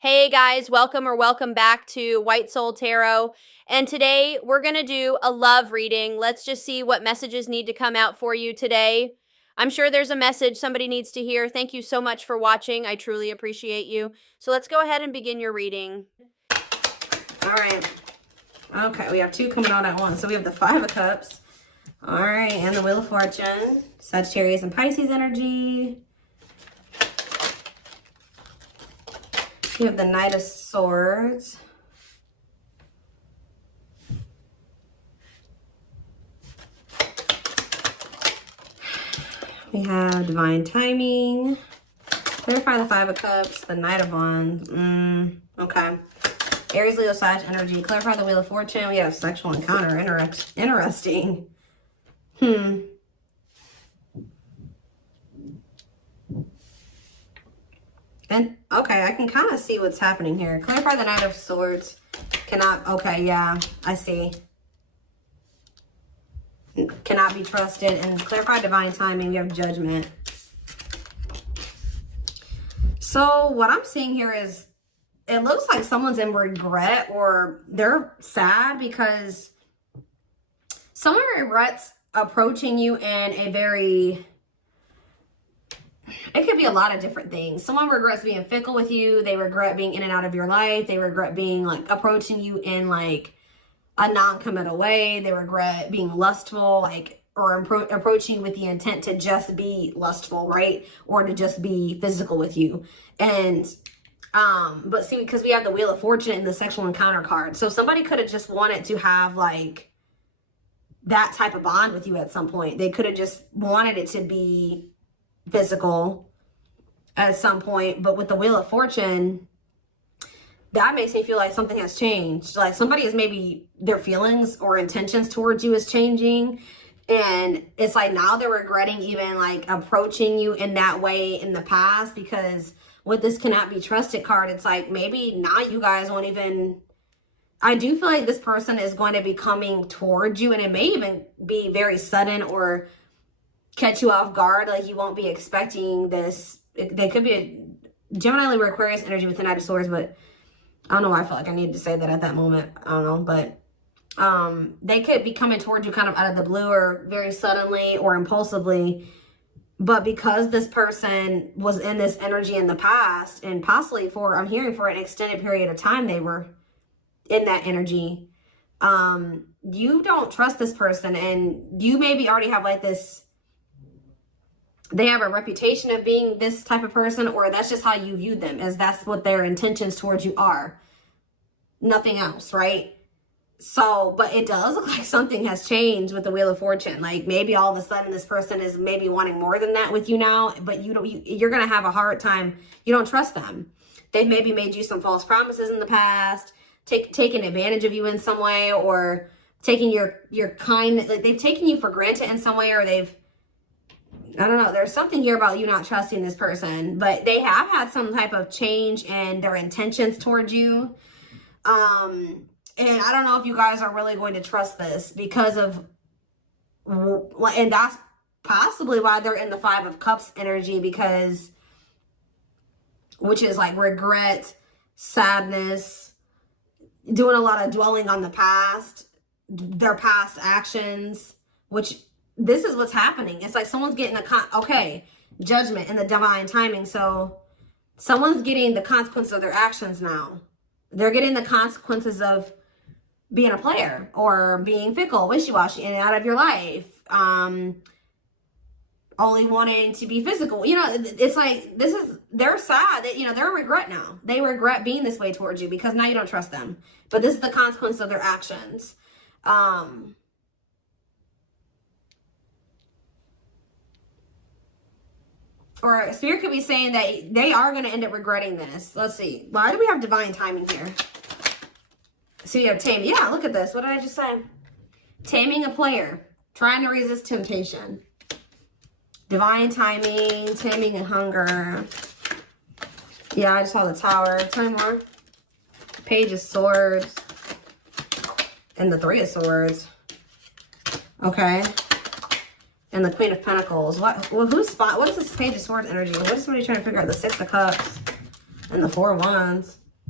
Hey guys, welcome back to White Soul Tarot. And today we're going to do a love reading. Let's just see what messages need to come out for you today. I'm sure there's a message somebody needs to hear. Thank you so much for watching. I truly appreciate you. So let's go ahead and begin your reading. All right. Okay, we have two coming out at once. So we have the Five of Cups. All right, and the Wheel of Fortune. Sagittarius and Pisces energy. We have the Knight of Swords. We have Divine Timing. Clarify the Five of Cups. The Knight of Wands. Okay. Aries, Leo, Sag energy. Clarify the Wheel of Fortune. We have Sexual Encounter. Interesting. And, okay, I can kind of see what's happening here. Clarify the Knight of Swords. Cannot, okay, yeah, I see. Cannot be trusted. And clarify Divine Timing. We have Judgment. So, what I'm seeing here is, it looks like someone's in regret or they're sad because someone regrets approaching you in a very... It could be a lot of different things. Someone regrets being fickle with you. They regret being in and out of your life. They regret being like approaching you in like a non-committal way. They regret being lustful, like, or approaching you with the intent to just be lustful, right? Or to just be physical with you. And, but see, because we have the Wheel of Fortune and the Sexual Encounter card. So somebody could have just wanted to have like that type of bond with you at some point. They could have just wanted it to be physical at some point, but with the Wheel of Fortune, that makes me feel like something has changed. Like somebody is maybe their feelings or intentions towards you is changing, and it's like now they're regretting even like approaching you in that way in the past, because with this Cannot Be Trusted card, it's like maybe now you guys won't even... I do feel like this person is going to be coming towards you, and it may even be very sudden or catch you off guard. Like you won't be expecting this. They could be a Gemini, Libra, Aquarius energy with the Knight of Swords, but I don't know why I felt like I needed to say that at that moment. I don't know, but they could be coming towards you kind of out of the blue or very suddenly or impulsively. But because this person was in this energy in the past, and possibly for, I'm hearing for an extended period of time, they were in that energy. You don't trust this person, and you maybe already have like this... They have a reputation of being this type of person, or that's just how you view them, as that's what their intentions towards you are. Nothing else, right? So, but it does look like something has changed with the Wheel of Fortune. Like maybe all of a sudden this person is maybe wanting more than that with you now, but you're going to have a hard time. You don't trust them. They've maybe made you some false promises in the past, taken advantage of you in some way, or taking your kindness. Like they've taken you for granted in some way, or they've... I don't know. There's something here about you not trusting this person, but they have had some type of change in their intentions towards you. And I don't know if you guys are really going to trust this because of, and that's possibly why they're in the Five of Cups energy, because, which is like regret, sadness, doing a lot of dwelling on the past, their past actions, which... This is what's happening. It's like someone's getting Judgment and the Divine Timing. So someone's getting the consequences of their actions now. They're getting the consequences of being a player or being fickle, wishy-washy, in and out of your life. Only wanting to be physical. You know, it's like, they're sad that, you know, they're a regret now. They regret being this way towards you because now you don't trust them. But this is the consequence of their actions. Or Spirit could be saying that they are going to end up regretting this. Let's see. Why do we have Divine Timing here? So you have Taming. Yeah, look at this. What did I just say? Taming a player. Trying to resist temptation. Divine Timing. Taming and hunger. Yeah, I just saw the Tower. Tell me more. Page of Swords. And the Three of Swords. Okay. And the Queen of Pentacles. What is this Page of Swords energy? What is somebody trying to figure out? The Six of Cups and the Four of Wands.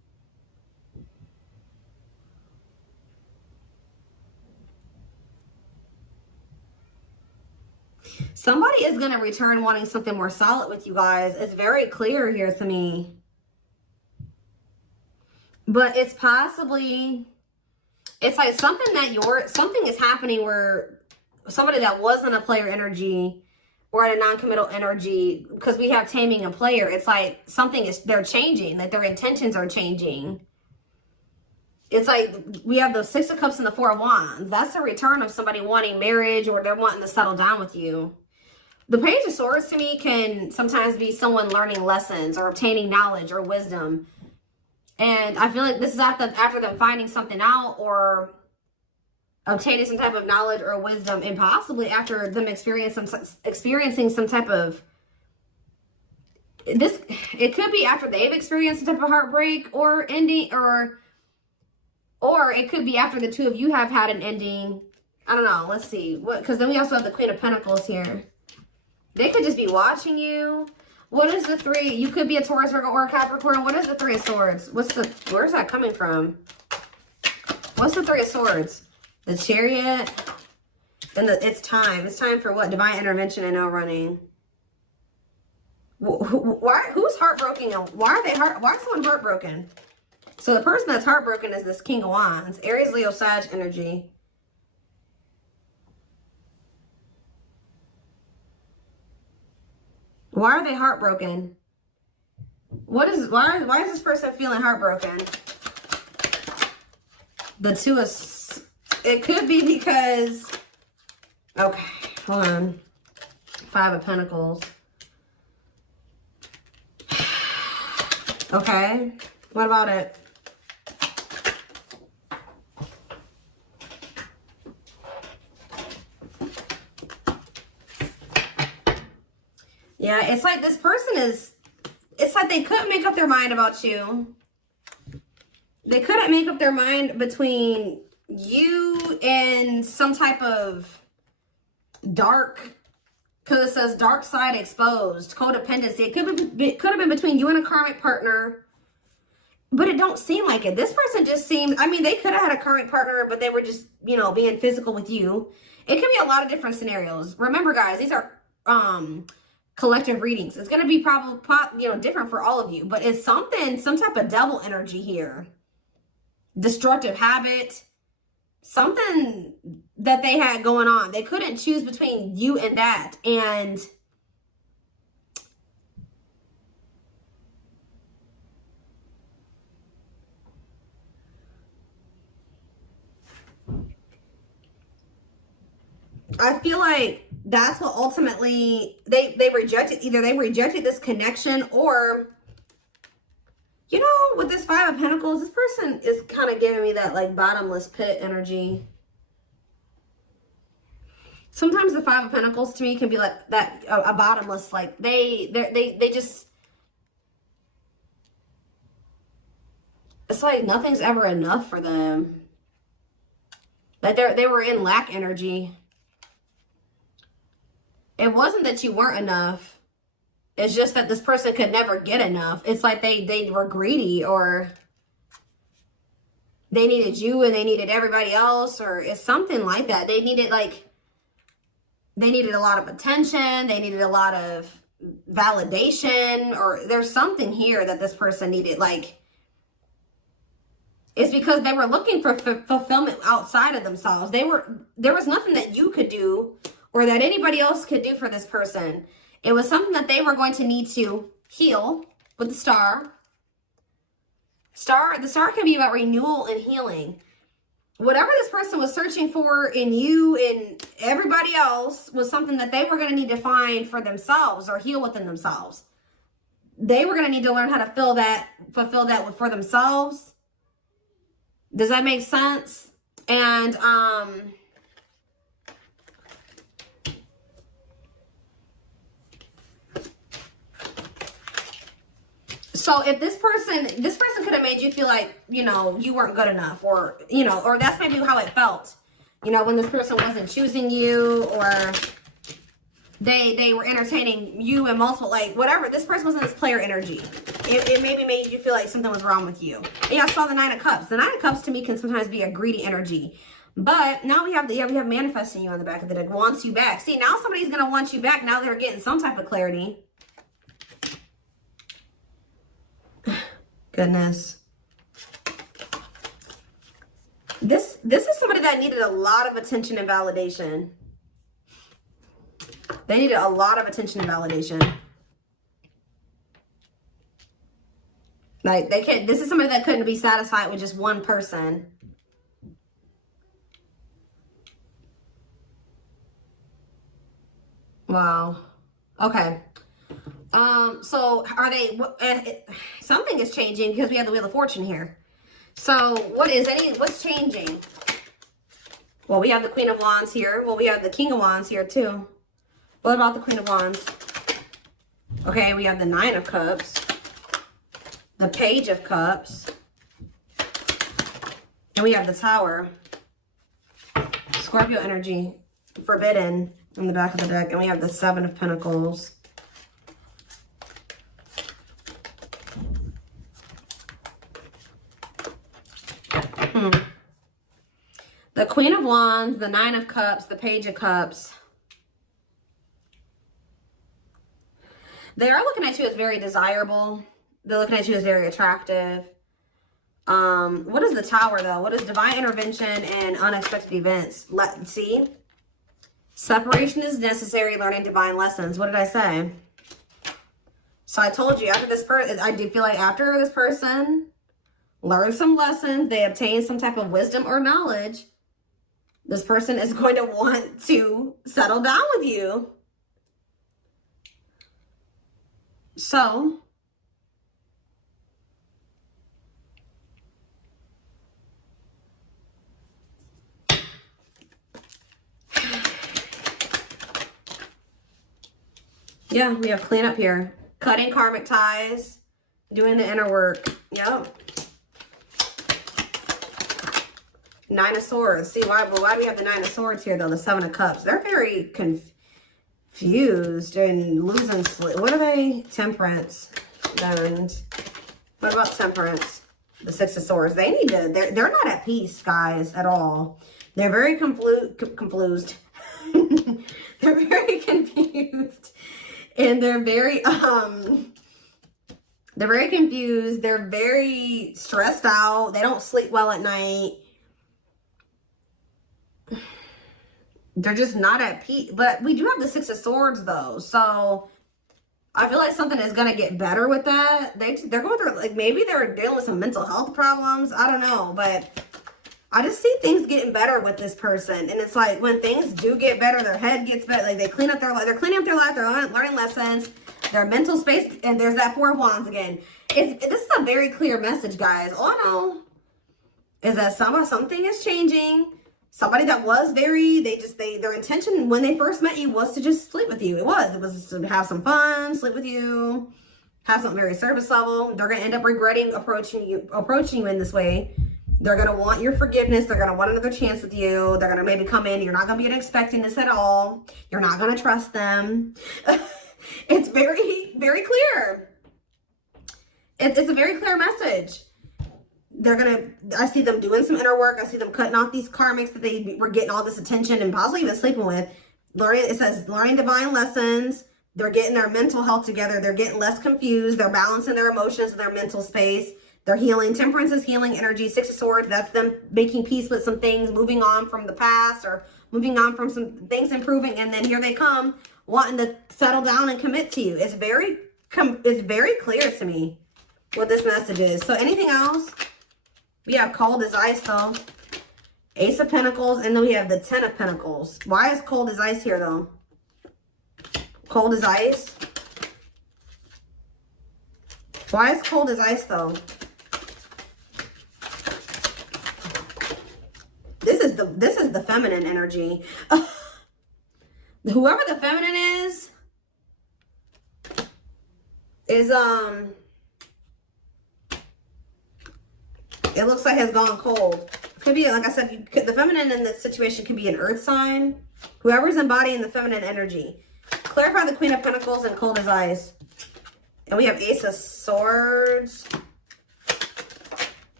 Somebody is going to return wanting something more solid with you guys. It's very clear here to me. But it's possibly, it's like something is happening where somebody that wasn't a player energy or at a non-committal energy, because we have taming a player, it's like they're changing, like their intentions are changing. It's like we have the Six of Cups and the Four of Wands. That's a return of somebody wanting marriage, or they're wanting to settle down with you. The Page of Swords to me can sometimes be someone learning lessons or obtaining knowledge or wisdom. And I feel like this is after them finding something out or obtaining some type of knowledge or wisdom, and possibly after them experiencing some type of this. It could be after they've experienced some type of heartbreak or ending, or it could be after the two of you have had an ending. I don't know. Let's see. Because then we also have the Queen of Pentacles here. They could just be watching you. What is the three? You could be a Taurus, Virgo, or a Capricorn. What is the Three of Swords? Where's that coming from? What's the Three of Swords? The Chariot. And it's time. It's time for what? Divine intervention and no running. Who's heartbroken? Why is someone heartbroken? So the person that's heartbroken is this King of Wands. Aries, Leo, Sag energy. Why are they heartbroken? Why is this person feeling heartbroken? The Two of... It could be because... Okay, hold on. Five of Pentacles. Okay, what about it? Yeah, it's like this person is, it's like they couldn't make up their mind about you. They couldn't make up their mind between you and some type of dark, because it says dark side exposed, codependency. It could have been between you and a karmic partner, but it don't seem like it. This person just seems, I mean, they could have had a karmic partner, but they were just, you know, being physical with you. It could be a lot of different scenarios. Remember, guys, these are collective readings. It's going to be probably, you know, different for all of you, but it's some type of devil energy here. Destructive habit, something that they had going on. They couldn't choose between you and that. And I feel like that's what ultimately they rejected. Either they rejected this connection, or, you know, with this Five of Pentacles, this person is kind of giving me that like bottomless pit energy. Sometimes the Five of Pentacles to me can be like that, a bottomless, like they just, it's like nothing's ever enough for them. Like they were in lack energy. It wasn't that you weren't enough. It's just that this person could never get enough. It's like they were greedy, or they needed you and they needed everybody else, or it's something like that. They needed a lot of attention. They needed a lot of validation, or there's something here that this person needed. Like, it's because they were looking for fulfillment outside of themselves. There was nothing that you could do or that anybody else could do for this person. It was something that they were going to need to heal with the Star. The Star can be about renewal and healing. Whatever this person was searching for in you and everybody else was something that they were going to need to find for themselves or heal within themselves. They were going to need to learn how to fulfill that for themselves. Does that make sense? And so if this person could have made you feel like, you know, you weren't good enough, or, you know, or that's maybe how it felt, you know, when this person wasn't choosing you, or they were entertaining you and multiple, like, whatever. This person was in this player energy. It maybe made you feel like something was wrong with you. And yeah, I saw the Nine of Cups. The Nine of Cups to me can sometimes be a greedy energy. But now we have we have manifesting you on the back of the deck. Wants you back. See, now somebody's going to want you back. Now they're getting some type of clarity. Goodness. This is somebody that needed a lot of attention and validation. They needed a lot of attention and validation. Like, they can't, this is somebody that couldn't be satisfied with just one person. Wow. Okay. So are they, something is changing because we have the Wheel of Fortune here. So what's changing? Well, we have the Queen of Wands here. Well, we have the King of Wands here too. What about the Queen of Wands? Okay, we have the Nine of Cups. The Page of Cups. And we have the Tower. Scorpio energy. Forbidden in the back of the deck. And we have the Seven of Pentacles. The Queen of Wands, the Nine of Cups, the Page of Cups. They are looking at you as very desirable. They're looking at you as very attractive. What is the Tower, though? What is divine intervention and unexpected events? Let's see. Separation is necessary, learning divine lessons. What did I say? So I told you, after this person, I do feel like after this person learns some lessons, they obtain some type of wisdom or knowledge, this person is going to want to settle down with you. So, yeah, we have cleanup here. Cutting karmic ties, doing the inner work. Yep. Nine of Swords. See, why do we have the Nine of Swords here, though? The Seven of Cups. They're very confused and losing sleep. What are they? Temperance. And what about Temperance? The Six of Swords. They need to, they're not at peace, guys, at all. They're very confused. They're very confused. And they're very confused. They're very stressed out. They don't sleep well at night. They're just not at peace. But we do have the Six of Swords, though. So I feel like something is going to get better with that. They're going through, like, maybe they're dealing with some mental health problems. I don't know. But I just see things getting better with this person. And it's like when things do get better, their head gets better. Like, they clean up their life. They're cleaning up their life. They're learning lessons. Their mental space. And there's that Four of Wands again. This is a very clear message, guys. All I know is that something is changing. Somebody that was very, their intention when they first met you was to just sleep with you. It was to have some fun, sleep with you, have something very surface level. They're going to end up regretting approaching you in this way. They're going to want your forgiveness. They're going to want another chance with you. They're going to maybe come in. You're not going to be expecting this at all. You're not going to trust them. It's very, very clear. It's a very clear message. I see them doing some inner work. I see them cutting off these karmics that they were getting all this attention and possibly even sleeping with. It says learning divine lessons. They're getting their mental health together. They're getting less confused. They're balancing their emotions and their mental space. They're healing. Temperance is healing energy. Six of Swords, that's them making peace with some things, moving on from the past or moving on from some things improving. And then here they come wanting to settle down and commit to you. It's very clear to me what this message is. So anything else? We have cold as ice, though. Ace of Pentacles, and then we have the Ten of Pentacles. Why is cold as ice here, though? Cold as ice? Why is cold as ice, though? This is the feminine energy. Whoever the feminine is it looks like has gone cold. Could be, like I said, the feminine in this situation could be an earth sign. Whoever's embodying the feminine energy. Clarify the Queen of Pentacles and cold as ice. And we have Ace of Swords.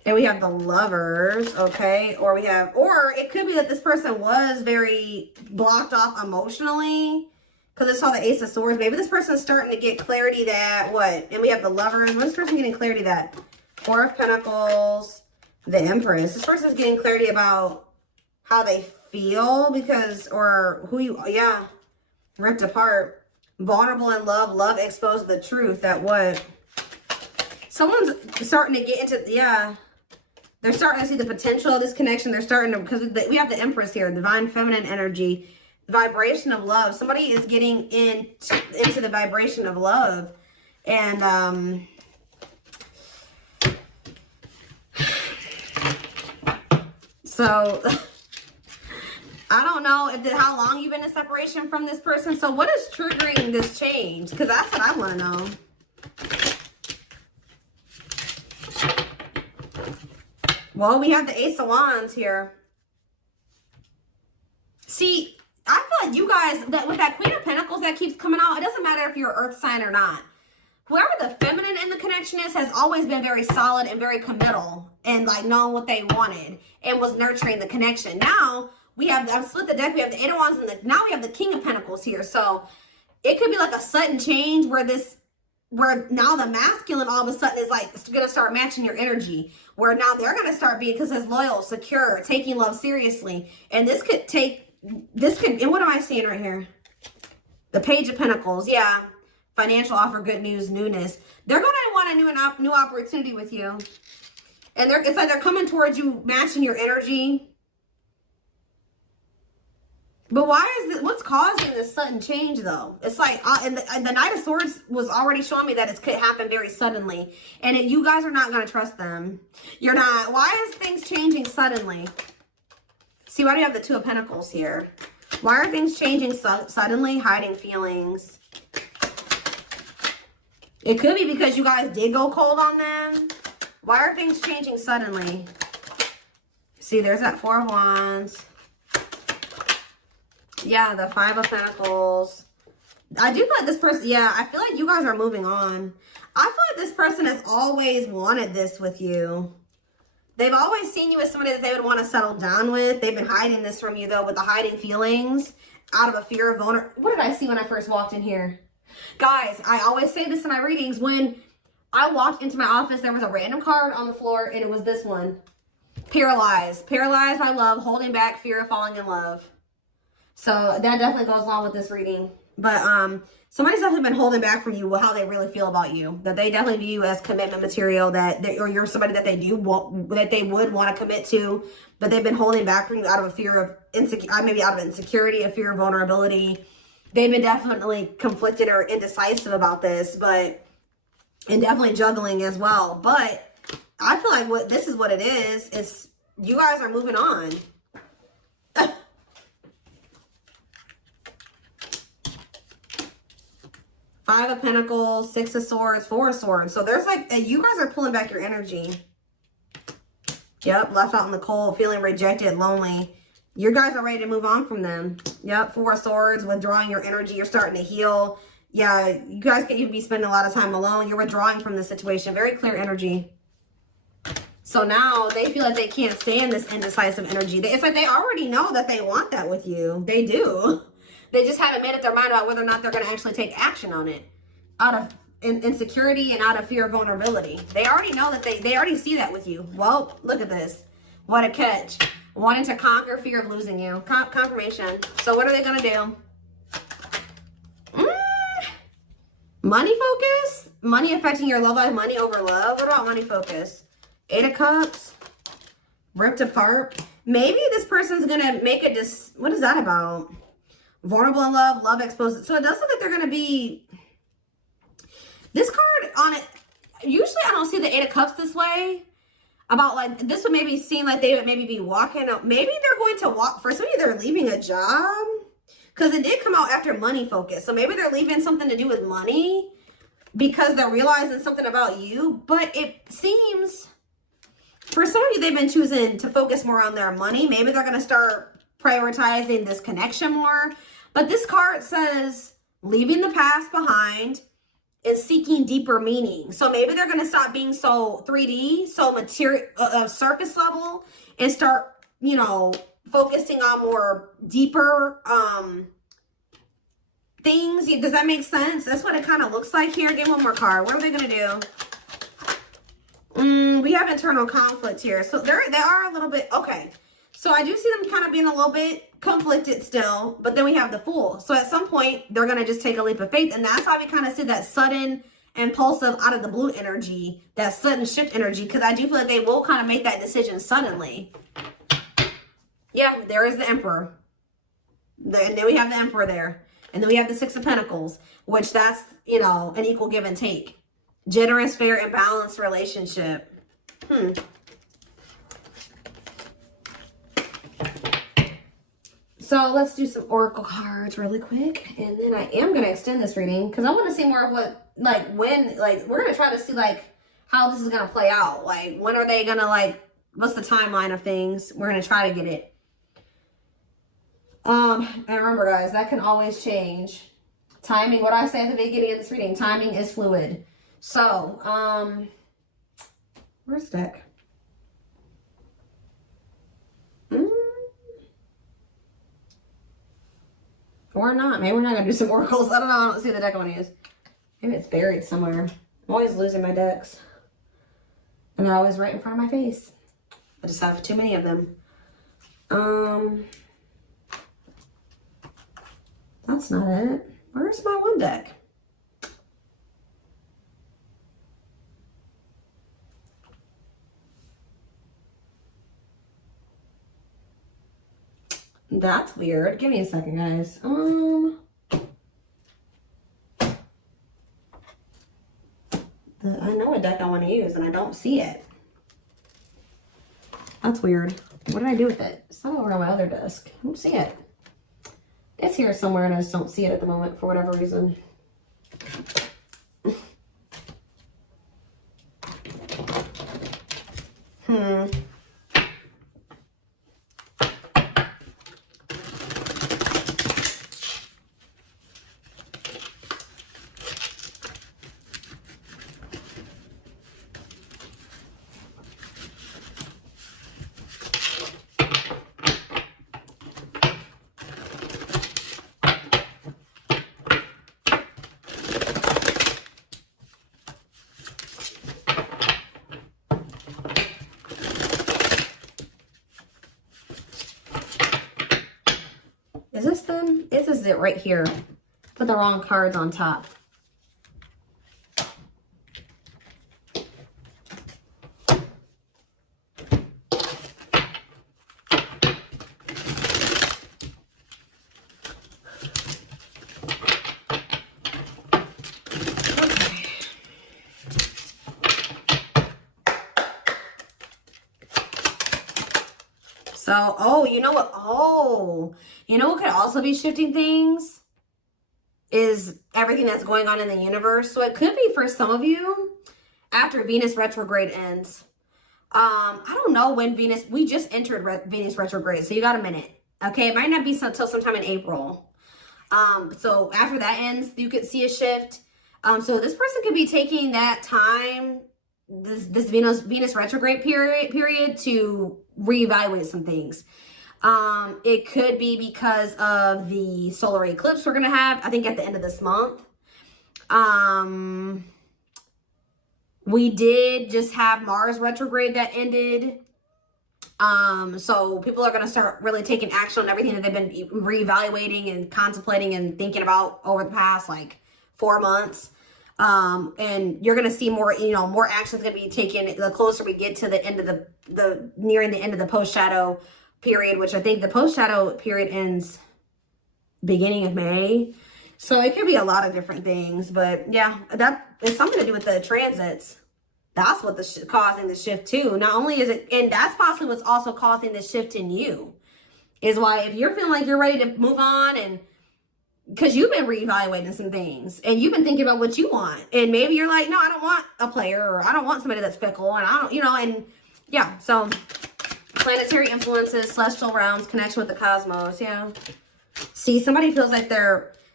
And we have the Lovers, okay? Or it could be that this person was very blocked off emotionally because I saw the Ace of Swords. Maybe this person's starting to get clarity that, what? And we have the Lovers. What is this person getting clarity that? Four of Pentacles, the Empress. This person's getting clarity about how they feel because, or who you, yeah, ripped apart. Vulnerable in love, love exposed the truth that what? Someone's starting to get into, yeah. They're starting to see the potential of this connection. They're starting to, because we have the Empress here, divine feminine energy, vibration of love. Somebody is getting into the vibration of love. And, so I don't know how long you've been in separation from this person. So what is triggering this change? Because that's what I want to know. Well, we have the Ace of Wands here. See, I feel like you guys, with that Queen of Pentacles that keeps coming out, it doesn't matter if you're an earth sign or not. Whoever the feminine in the connection is has always been very solid and very committal and like knowing what they wanted and was nurturing the connection. Now we have, I've split the deck, we have the Eight of Wands and now we have the King of Pentacles here. So it could be like a sudden change where now the masculine all of a sudden is like gonna start matching your energy, where now they're gonna start being, because it's loyal, secure, taking love seriously. And and what am I seeing right here? The Page of Pentacles, yeah. Financial offer, good news, newness. They're gonna want a new opportunity with you. And it's like they're coming towards you, matching your energy. But why is this, what's causing this sudden change though? It's like, and the Knight of Swords was already showing me that it could happen very suddenly. And you guys are not going to trust them. You're not. Why is things changing suddenly? See, why do you have the Two of Pentacles here? Why are things changing suddenly? Hiding feelings. It could be because you guys did go cold on them. Why are things changing suddenly? See, there's that Four of Wands. Yeah, the Five of Pentacles. I do feel like this person, yeah, I feel like you guys are moving on. I feel like this person has always wanted this with you. They've always seen you as somebody that they would want to settle down with. They've been hiding this from you, though, with the hiding feelings out of a fear of vulnerability. What did I see when I first walked in here? Guys, I always say this in my readings. When I walked into my office, there was a random card on the floor, and it was this one. Paralyzed. Paralyzed by love, holding back, fear of falling in love. So that definitely goes along with this reading. But somebody's definitely been holding back from you how they really feel about you. That they definitely view you as commitment material, or you're somebody that they would want to commit to, but they've been holding back from you out of a fear of maybe out of insecurity, a fear of vulnerability. They've been definitely conflicted or indecisive about this, and definitely juggling as well. But I feel like this is what it is you guys are moving on. Five of Pentacles, Six of Swords, Four of Swords. So there's like, you guys are pulling back your energy. Yep, left out in the cold, feeling rejected, lonely. You guys are ready to move on from them. Yep, Four of Swords, withdrawing your energy. You're starting to heal. Yeah, you guys can even be spending a lot of time alone. You're withdrawing from the situation. Very clear energy. So now they feel like they can't stand this indecisive energy. It's like they already know that they want that with you. They do. They just haven't made up their mind about whether or not they're going to actually take action on it. Out of insecurity and out of fear of vulnerability. They already know that they already see that with you. Well, look at this. What a catch. Wanting to conquer fear of losing you. Confirmation. So what are they going to do? Money focus? Money affecting your love life. Money over love. What about money focus? Eight of Cups. Ripped apart. Maybe this person's going to make what is that about? Vulnerable in love, love exposed. So it does look like they're going to be, this card on it, usually I don't see the Eight of Cups this way. About like, this would maybe seem like they would maybe be walking out. Maybe they're going to walk, for some of you they're leaving a job. Because it did come out after money focus. So maybe they're leaving something to do with money. Because they're realizing something about you. But it seems, for some of you they've been choosing to focus more on their money. Maybe they're going to start prioritizing this connection more. But this card says leaving the past behind. and seeking deeper meaning. So maybe they're going to stop being so 3D, so material, surface level, and start, you know, focusing on more deeper things. Does that make sense? That's what it kind of looks like here. Get one more card. What are they going to do? We have internal conflict here. So they are a little bit, okay. So I do see them kind of being a little bit conflicted still, but then we have the Fool. So at some point, they're going to just take a leap of faith. And that's why we kind of see that sudden, impulsive, out of the blue energy, that sudden shift energy, because I do feel like they will kind of make that decision suddenly. Yeah, there is the Emperor. And then we have the Emperor there. And then we have the Six of Pentacles, which that's, you know, an equal give and take. Generous, fair, and balanced relationship. So let's do some oracle cards really quick. And then I am going to extend this reading because I want to see more of what, like, when, like, we're going to try to see, like, how this is going to play out. Like, when are they going to, like, what's the timeline of things? We're going to try to get it. And remember, guys, that can always change. Timing, what I say at the beginning of this reading, timing is fluid. So, where's the deck? Or not. Maybe we're not going to do some oracles. I don't know. I don't see the deck I want to use. Maybe it's buried somewhere. I'm always losing my decks. And they're always right in front of my face. I just have too many of them. That's not it. Where's my one deck? That's weird. Give me a second, guys. I know a deck I want to use and I don't see it. That's weird. What did I do with it? It's not over on my other desk. I don't see it. It's here somewhere and I just don't see it at the moment for whatever reason. Is this them? This is it right here. Put the wrong cards on top. So, oh, you know what? Oh, you know what could also be shifting things? Is everything that's going on in the universe. So it could be for some of you after Venus retrograde ends. I don't know when Venus, we just entered Venus retrograde. So you got a minute. Okay. It might not be until sometime in April. So after that ends, you could see a shift. So this person could be taking that time, this Venus retrograde period to reevaluate some things. It could be because of the solar eclipse we're gonna have, I think, at the end of this month. We did just have Mars retrograde that ended. So people are gonna start really taking action on everything that they've been reevaluating and contemplating and thinking about over the past like 4 months. And you're going to see more, you know, more action's going to be taken the closer we get to the end of nearing the end of the post-shadow period, which I think the post-shadow period ends beginning of May. So it could be a lot of different things, but yeah, that is something to do with the transits. That's what causing the shift too. Not only is it, and that's possibly what's also causing the shift in you, is why if you're feeling like you're ready to move on, and because you've been reevaluating some things and you've been thinking about what you want, and maybe you're like, no, I don't want a player, or I don't want somebody that's fickle, and I don't, you know, and yeah, so planetary influences, celestial realms, connection with the cosmos. Yeah. See, somebody feels like they're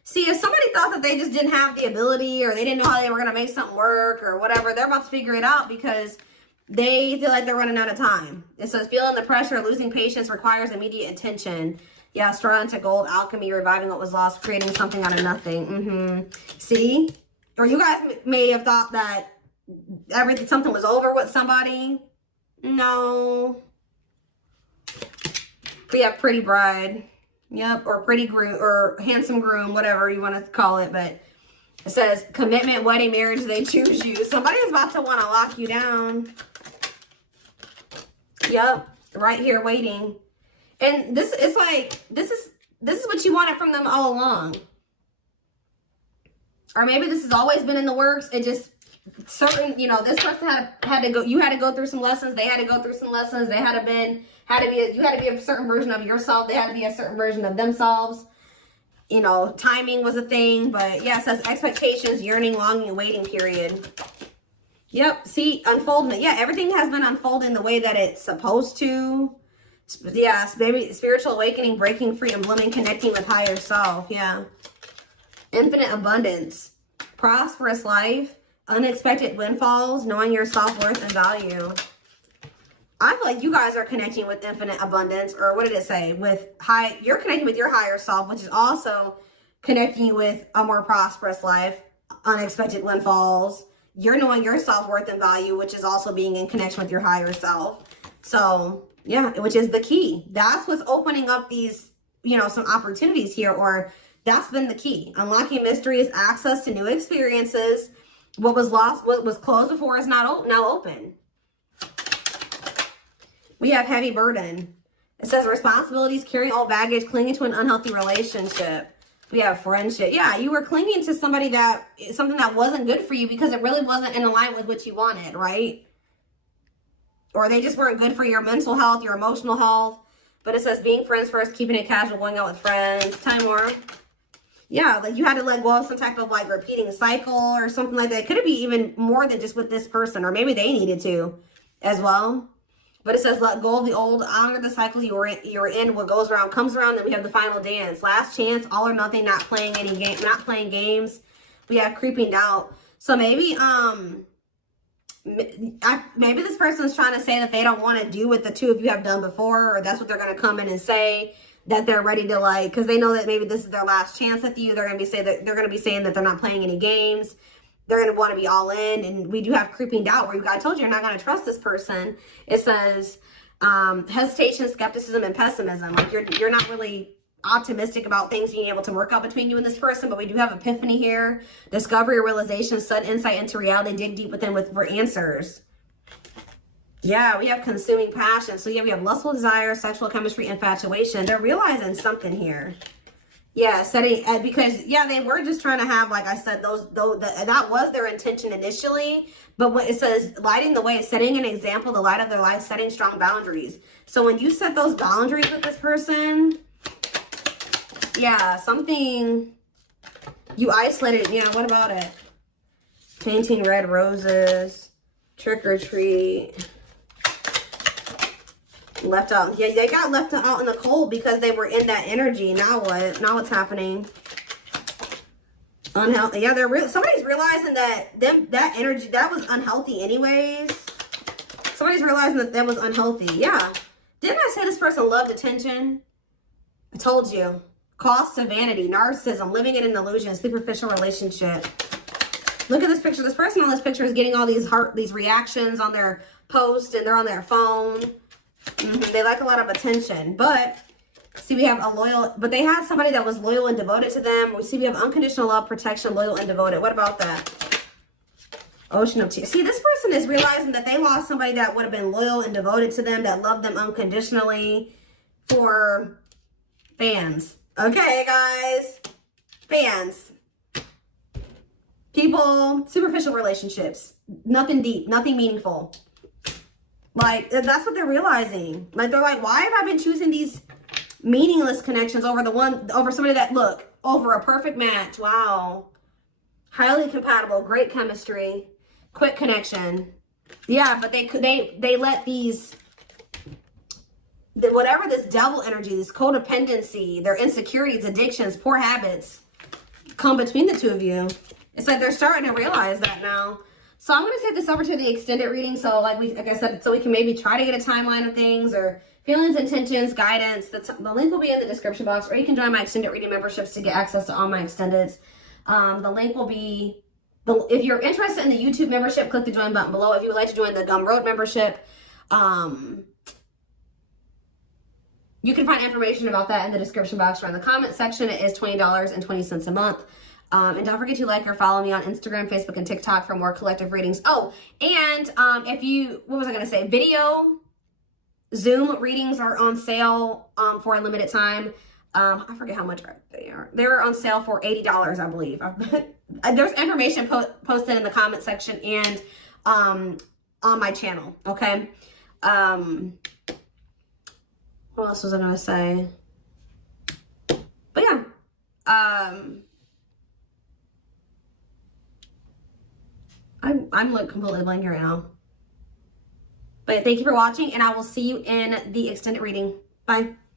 See, if somebody thought that they just didn't have the ability or they didn't know how they were going to make something work or whatever, they're about to figure it out because they feel like they're running out of time. It says, feeling the pressure, losing patience requires immediate attention. Yeah, straw into gold, alchemy, reviving what was lost, creating something out of nothing. See? Or you guys may have thought that something was over with somebody. No. We have pretty bride. Yep, or pretty groom, or handsome groom, whatever you want to call it. But it says, commitment, wedding, marriage, they choose you. Somebody's about to want to lock you down. Yep, right here waiting. And this is like, this is what you wanted from them all along. Or maybe this has always been in the works. It just, certain, you know, this person had to go, you had to go through some lessons. They had to go through some lessons. They you had to be a certain version of yourself. They had to be a certain version of themselves. You know, timing was a thing. But yeah, it says expectations, yearning, longing, waiting period. Yep, see, unfoldment. Yeah, everything has been unfolding the way that it's supposed to. Yeah, maybe spiritual awakening, breaking free and blooming, connecting with higher self. Yeah. Infinite abundance, prosperous life, unexpected windfalls, knowing your self-worth and value. I feel like you guys are connecting with infinite abundance, or what did it say? You're connecting with your higher self, which is also connecting you with a more prosperous life, unexpected windfalls. You're knowing your self-worth and value, which is also being in connection with your higher self. So yeah, which is the key. That's what's opening up these, you know, some opportunities here, or that's been the key. Unlocking mysteries, access to new experiences. What was lost, what was closed before is now open. We have heavy burden. It says responsibilities, carrying old baggage, clinging to an unhealthy relationship. We have friendship. Yeah, you were clinging to something that wasn't good for you because it really wasn't in alignment with what you wanted, right? Or they just weren't good for your mental health, your emotional health. But it says being friends first, keeping it casual, going out with friends. Time more. Yeah, like you had to let go of some type of like repeating cycle or something like that. Could it be even more than just with this person? Or maybe they needed to as well. But it says, let go of the old, honor the cycle you were in. What goes around comes around. Then we have the final dance. Last chance, all or nothing, not playing games. We have creeping doubt. So maybe, maybe this person's trying to say that they don't want to do what the two of you have done before, or that's what they're going to come in and say, that they're ready to like, because they know that maybe this is their last chance with you. They're going to be saying that they're not playing any games. They're going to want to be all in. And we do have creeping doubt where I told you you're not going to trust this person. It says hesitation, skepticism, and pessimism. Like you're not really optimistic about things being able to work out between you and this person. But we do have epiphany here. Discovery or realization, sudden insight into reality, dig deep within for answers. Yeah, we have consuming passion. So yeah, we have lustful desire, sexual chemistry, infatuation. They're realizing something here. Yeah, because yeah, they were just trying to have, like I said, that was their intention initially. But what it says, lighting the way, setting an example, the light of their life, setting strong boundaries. So when you set those boundaries with this person, yeah, something you isolated. Yeah, what about it? Painting red roses, trick or treat. Left out. Yeah, they got left out in the cold because they were in that energy. Now what? Now what's happening? Unhealthy. Yeah, somebody's realizing that that energy that was unhealthy anyways. Somebody's realizing that was unhealthy. Yeah. Didn't I say this person loved attention? I told you. Cost to vanity, narcissism, living in an illusion, superficial relationship. Look at this picture. This person on this picture is getting all these reactions on their post, and they're on their phone. They like a lot of attention, but see, we have but they had somebody that was loyal and devoted to them. We see we have unconditional love, protection, loyal and devoted. What about that? Ocean of tears. See, this person is realizing that they lost somebody that would have been loyal and devoted to them, that loved them unconditionally. For fans. Okay, guys. Fans. People, superficial relationships. Nothing deep, nothing meaningful. Like, that's what they're realizing. Like, they're like, why have I been choosing these meaningless connections over somebody that, look, over a perfect match? Wow. Highly compatible, great chemistry, quick connection. Yeah, but they let whatever this devil energy, this codependency, their insecurities, addictions, poor habits, come between the two of you. It's like they're starting to realize that now. So I'm going to take this over to the extended reading. So like I said, so we can maybe try to get a timeline of things or feelings, intentions, guidance. The link will be in the description box, or you can join my extended reading memberships to get access to all my extendeds. The link will be, if you're interested in the YouTube membership, click the join button below. If you would like to join the Gumroad membership, you can find information about that in the description box or in the comment section. It is $20.20 a month. And don't forget to like or follow me on Instagram, Facebook, and TikTok for more collective readings. Oh, and what was I going to say? Video Zoom readings are on sale for a limited time. I forget how much they are. They're on sale for $80, I believe. There's information posted in the comment section and on my channel, okay? What else was I going to say? But yeah. I'm like completely blank right now. But thank you for watching, and I will see you in the extended reading. Bye.